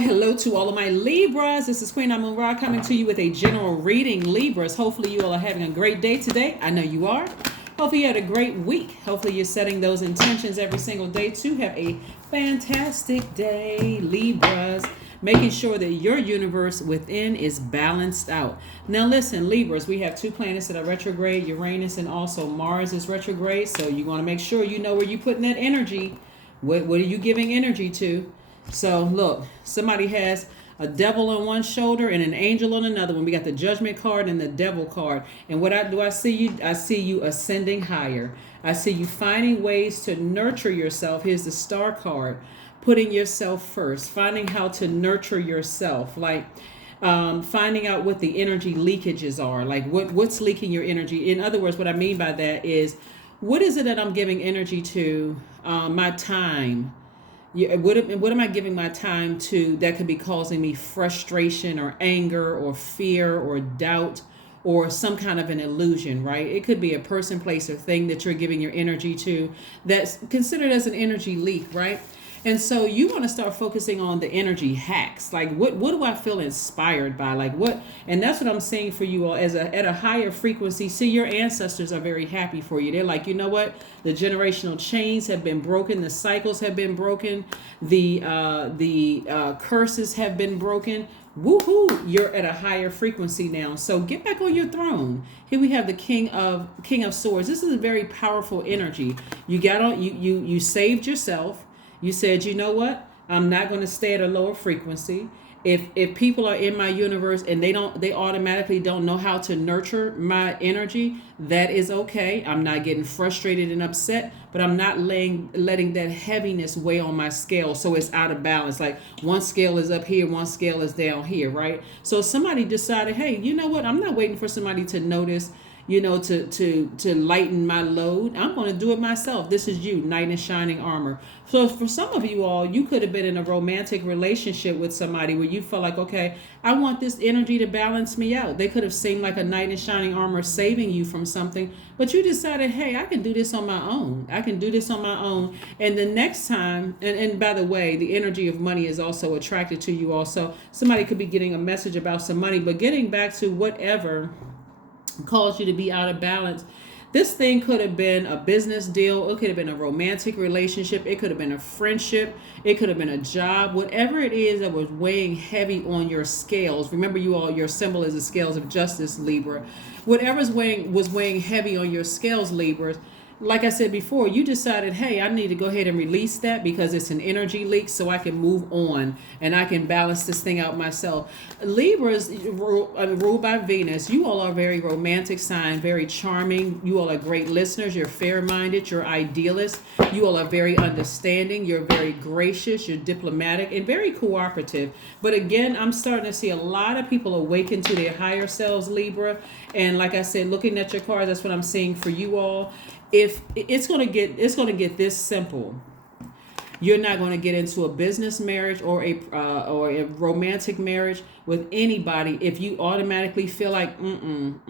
Hello to all of my Libras. This is Queen Amun-Ra coming to you with a general reading. Libras, hopefully you all are having a great day today. I know you are. Hopefully you had a great week. Hopefully you're setting those intentions every single day to have a fantastic day, Libras. Making sure that your universe within is balanced out. Now listen, Libras, we have two planets that are retrograde, Uranus and also Mars is retrograde. So you want to make sure you know where you're putting that energy. What are you giving energy to? So look, somebody has a devil on one shoulder and an angel on another one. We got the Judgment card and the Devil card. And what I see you? I see you ascending higher. I see you finding ways to nurture yourself. Here's the Star card. Putting yourself first. Finding how to nurture yourself. Like finding out what the energy leakages are. Like what's leaking your energy. In other words, what I mean by that is, what is it that I'm giving energy to? My time. Yeah, what am I giving my time to that could be causing me frustration or anger or fear or doubt or some kind of an illusion, right? It could be a person, place, or thing that you're giving your energy to that's considered as an energy leak, right? And so you want to start focusing on the energy hacks. Like what do I feel inspired by? Like what, and that's what I'm saying for you all as at a higher frequency. See, your ancestors are very happy for you. They're like, you know what? The generational chains have been broken. The cycles have been broken. The curses have been broken. Woohoo! You're at a higher frequency now. So get back on your throne. Here we have the King of Swords. This is a very powerful energy. You got on. You saved yourself. You said, you know what? I'm not going to stay at a lower frequency. If people are in my universe and they automatically don't know how to nurture my energy, that is okay. I'm not getting frustrated and upset, but I'm not letting that heaviness weigh on my scale so it's out of balance. Like one scale is up here, one scale is down here, right? So somebody decided, hey, you know what? I'm not waiting for somebody to notice, to lighten my load. I'm going to do it myself. This is you, knight in shining armor. So for some of you all, you could have been in a romantic relationship with somebody where you felt like, okay, I want this energy to balance me out. They could have seemed like a knight in shining armor saving you from something, but you decided, hey, I can do this on my own. I can do this on my own. And the next time, and by the way, the energy of money is also attracted to you also. Somebody could be getting a message about some money, but getting back to whatever caused you to be out of balance. This thing could have been a business deal. It could have been a romantic relationship. It could have been a friendship. It could have been a job. Whatever it is that was weighing heavy on your scales. Remember, you all, your symbol is the scales of justice, Libra. Whatever was weighing heavy on your scales, Libra. Like I said before, you decided, hey, I need to go ahead and release that because it's an energy leak so I can move on and I can balance this thing out myself. Libras ruled by Venus. You all are very romantic sign, very charming. You all are great listeners. You're fair-minded. You're idealists. You all are very understanding. You're very gracious. You're diplomatic and very cooperative. But again, I'm starting to see a lot of people awaken to their higher selves, Libra. And like I said, looking at your cards, that's what I'm seeing for you all. If it's going to get this simple, you're not going to get into a business marriage or a romantic marriage with anybody if you automatically feel like I'm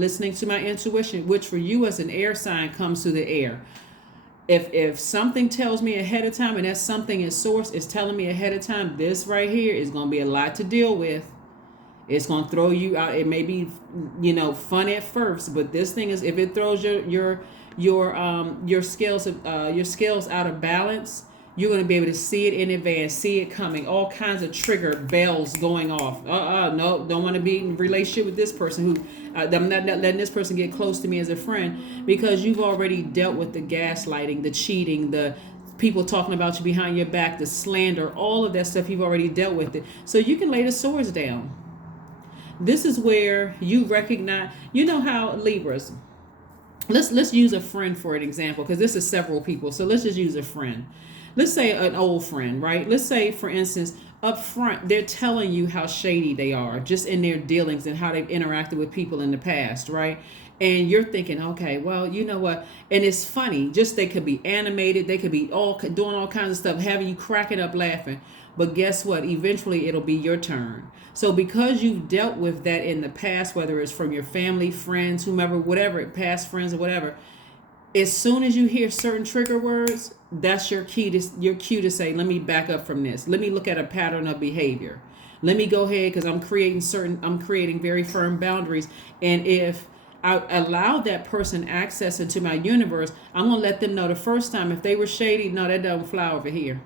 listening to my intuition, which for you as an air sign comes through the air. If something tells me ahead of time, and that something is source is telling me ahead of time, this right here is going to be a lot to deal with. It's going to throw you out. It may be, fun at first, but this thing is, if it throws your scales out of balance, you're going to be able to see it in advance, see it coming, all kinds of trigger bells going off. No, don't want to be in a relationship with this person who, I'm not letting this person get close to me as a friend, because you've already dealt with the gaslighting, the cheating, the people talking about you behind your back, the slander, all of that stuff. You've already dealt with it. So you can lay the swords down. This is where you recognize, how Libras, let's use a friend for an example, because this is several people. So let's just use a friend. Let's say an old friend, right? Let's say, for instance, up front, they're telling you how shady they are just in their dealings and how they've interacted with people in the past, right? And you're thinking, okay, well, you know what? And it's funny, just they could be animated. They could be doing all kinds of stuff, having you cracking up laughing. But guess what? Eventually, it'll be your turn. So because you've dealt with that in the past, whether it's from your family, friends, whomever, whatever, past friends or whatever, as soon as you hear certain trigger words, that's your cue to say, let me back up from this. Let me look at a pattern of behavior. Let me go ahead, because I'm creating very firm boundaries. And if I allow that person access into my universe, I'm gonna let them know the first time, if they were shady, no, that doesn't fly over here.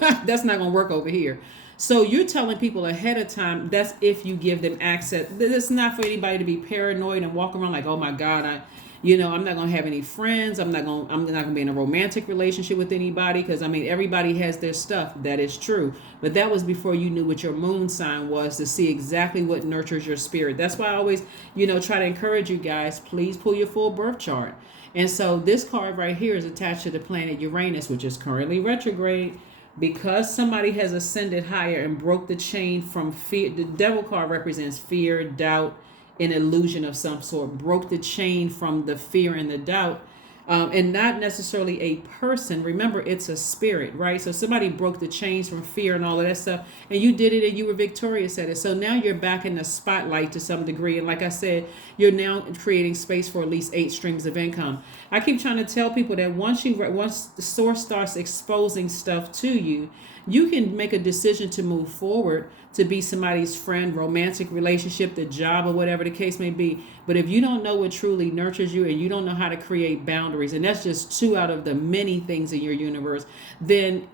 That's not gonna work over here. So you're telling people ahead of time. That's if you give them access. It's not for anybody to be paranoid and walk around like, oh my God, I'm not gonna have any friends. I'm not gonna be in a romantic relationship with anybody, because everybody has their stuff. That is true, but that was before you knew what your moon sign was, to see exactly what nurtures your spirit. That's why I always, try to encourage you guys. Please pull your full birth chart. And so this card right here is attached to the planet Uranus, which is currently retrograde. Because somebody has ascended higher and broke the chain from fear. The devil card represents fear, doubt, an illusion of some sort. Broke the chain from the fear and the doubt, and not necessarily a person. Remember, it's a spirit, right? So somebody broke the chains from fear and all of that stuff, and you did it, and you were victorious at it. So now you're back in the spotlight to some degree, and like I said, you're now creating space for at least 8 streams of income. I keep trying to tell people that once the source starts exposing stuff to you, you can make a decision to move forward, to be somebody's friend, romantic relationship, the job, or whatever the case may be. But if you don't know what truly nurtures you, and you don't know how to create boundaries, and that's just 2 out of the many things in your universe, then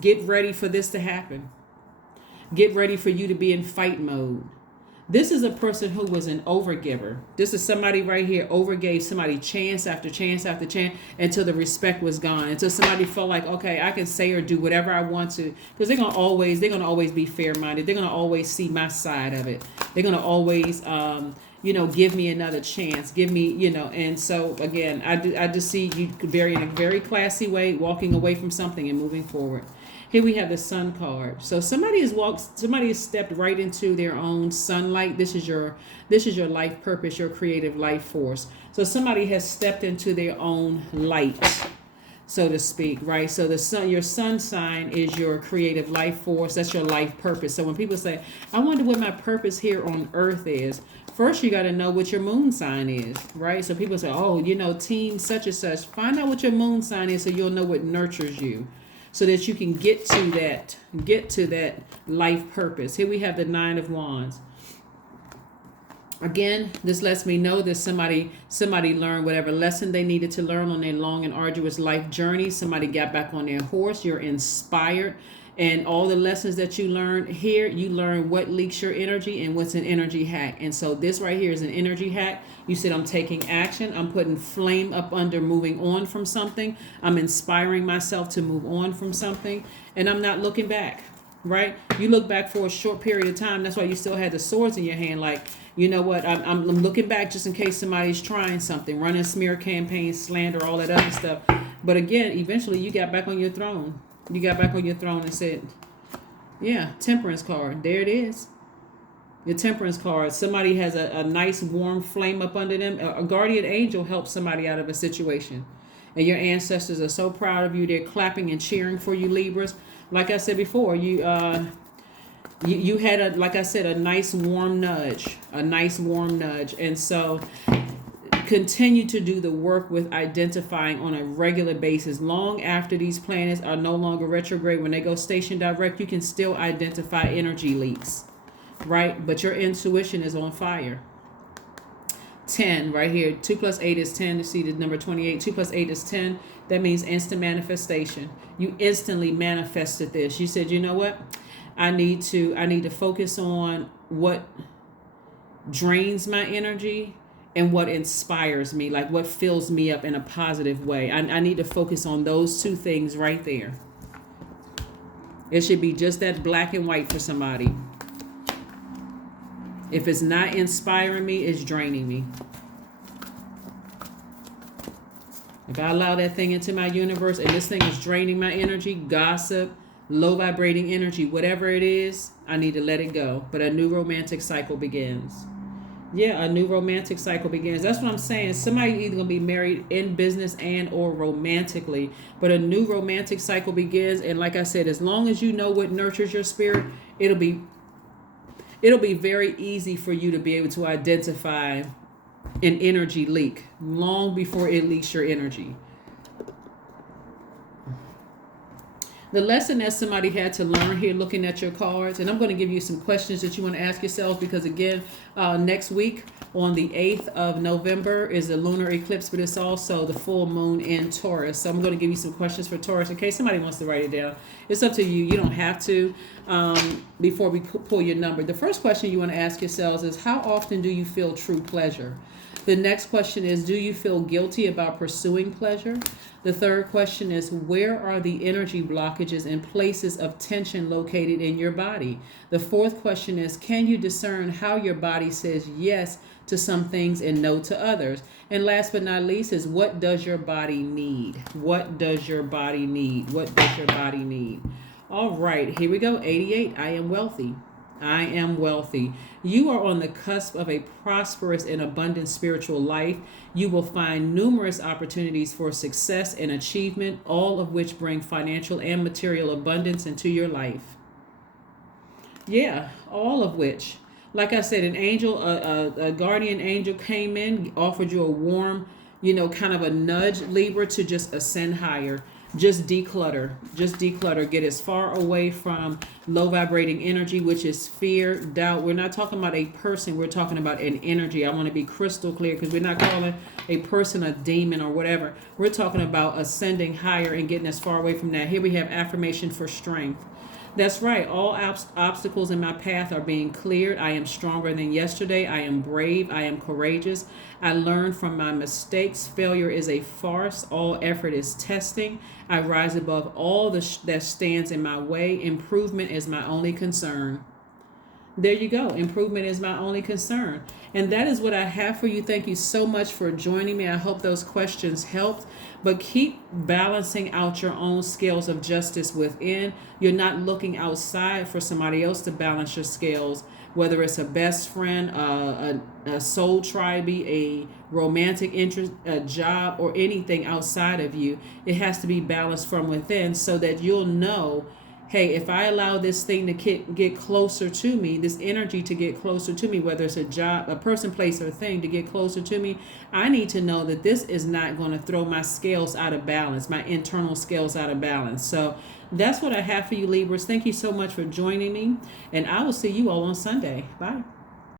get ready for this to happen. Get ready for you to be in fight mode. This is a person who was an overgiver. This is somebody right here overgave somebody chance after chance after chance until the respect was gone. Until somebody felt like, okay, I can say or do whatever I want to, because they're gonna always be fair-minded. They're gonna always see my side of it. They're gonna always give me another chance. Give me, and so again, I just see you in a very classy way, walking away from something and moving forward. Here we have the sun card. So somebody has stepped right into their own sunlight. This is your life purpose, your creative life force. So somebody has stepped into their own light, so to speak, right? So your sun sign is your creative life force. That's your life purpose. So when people say, I wonder what my purpose here on earth is, first you got to know what your moon sign is, right? So people say, oh, team such and such. Find out what your moon sign is, so you'll know what nurtures you, so that you can get to that life purpose. Here we have the 9 of Wands. Again, this lets me know that somebody learned whatever lesson they needed to learn on their long and arduous life journey. Somebody got back on their horse. You're inspired. And all the lessons that you learned here, you learn what leaks your energy and what's an energy hack. And so this right here is an energy hack. You said, I'm taking action. I'm putting flame up under moving on from something. I'm inspiring myself to move on from something. And I'm not looking back, right? You look back for a short period of time. That's why you still had the swords in your hand. Like, you know what? I'm looking back just in case somebody's trying something, running smear campaigns, slander, all that other stuff. But again, eventually you got back on your throne. You got back on your throne and said, yeah, temperance card. There it is. Your temperance card. Somebody has a nice warm flame up under them. A guardian angel helps somebody out of a situation. And your ancestors are so proud of you. They're clapping and cheering for you, Libras. Like I said before, you had a nice warm nudge. And so continue to do the work with identifying on a regular basis. Long after these planets are no longer retrograde, when they go station direct, you can still identify energy leaks, right? But your intuition is on fire. 10 right here. 2 plus 8 is 10. You see the number 28. 2 plus 8 is 10. That means instant manifestation. You instantly manifested this. You said, you know what? I need to focus on what drains my energy and what inspires me, like what fills me up in a positive way. I need to focus on those 2 things right there. It should be just that black and white for somebody. If it's not inspiring me, it's draining me. If I allow that thing into my universe and this thing is draining my energy, gossip, low vibrating energy, whatever it is, I need to let it go. But a new romantic cycle begins. Yeah, a new romantic cycle begins. That's what I'm saying. Somebody either going to be married in business and or romantically. But a new romantic cycle begins. And like I said, as long as you know what nurtures your spirit, it'll be very easy for you to be able to identify an energy leak long before it leaks your energy. The lesson that somebody had to learn here looking at your cards, and I'm going to give you some questions that you want to ask yourself, because again, next week on the 8th of November is a lunar eclipse, but it's also the full moon in Taurus. So I'm going to give you some questions for Taurus in case somebody wants to write it down. It's up to you. You don't have to before we pull your number. The first question you want to ask yourselves is, how often do you feel true pleasure? The next question is, do you feel guilty about pursuing pleasure? The third question is, where are the energy blockages and places of tension located in your body? The fourth question is, can you discern how your body says yes to some things and no to others? And last but not least is, what does your body need? What does your body need? What does your body need? All right, here we go. 88, I am wealthy. I am wealthy. You are on the cusp of a prosperous and abundant spiritual life. You will find numerous opportunities for success and achievement, all of which bring financial and material abundance into your life. Yeah, all of which. Like I said, an angel, a guardian angel came in, offered you a warm, kind of a nudge, Libra, to just ascend higher. Just declutter, get as far away from low vibrating energy, which is fear, doubt. We're not talking about a person, we're talking about an energy. I want to be crystal clear, because we're not calling a person a demon or whatever. We're talking about ascending higher and getting as far away from that. Here we have affirmation for strength. That's right. All obstacles in my path are being cleared. I am stronger than yesterday. I am brave. I am courageous. I learn from my mistakes. Failure is a farce. All effort is testing. I rise above all that stands in my way. Improvement is my only concern. There you go. Improvement is my only concern. And that is what I have for you. Thank you so much for joining me. I hope those questions helped. But keep balancing out your own scales of justice within. You're not looking outside for somebody else to balance your scales, whether it's a best friend, a soul tribe, a romantic interest, a job, or anything outside of you. It has to be balanced from within, so that you'll know, hey, if I allow this thing to get closer to me, this energy to get closer to me, whether it's a job, a person, place, or thing to get closer to me, I need to know that this is not going to throw my scales out of balance, my internal scales out of balance. So that's what I have for you, Libras. Thank you so much for joining me, and I will see you all on Sunday. Bye.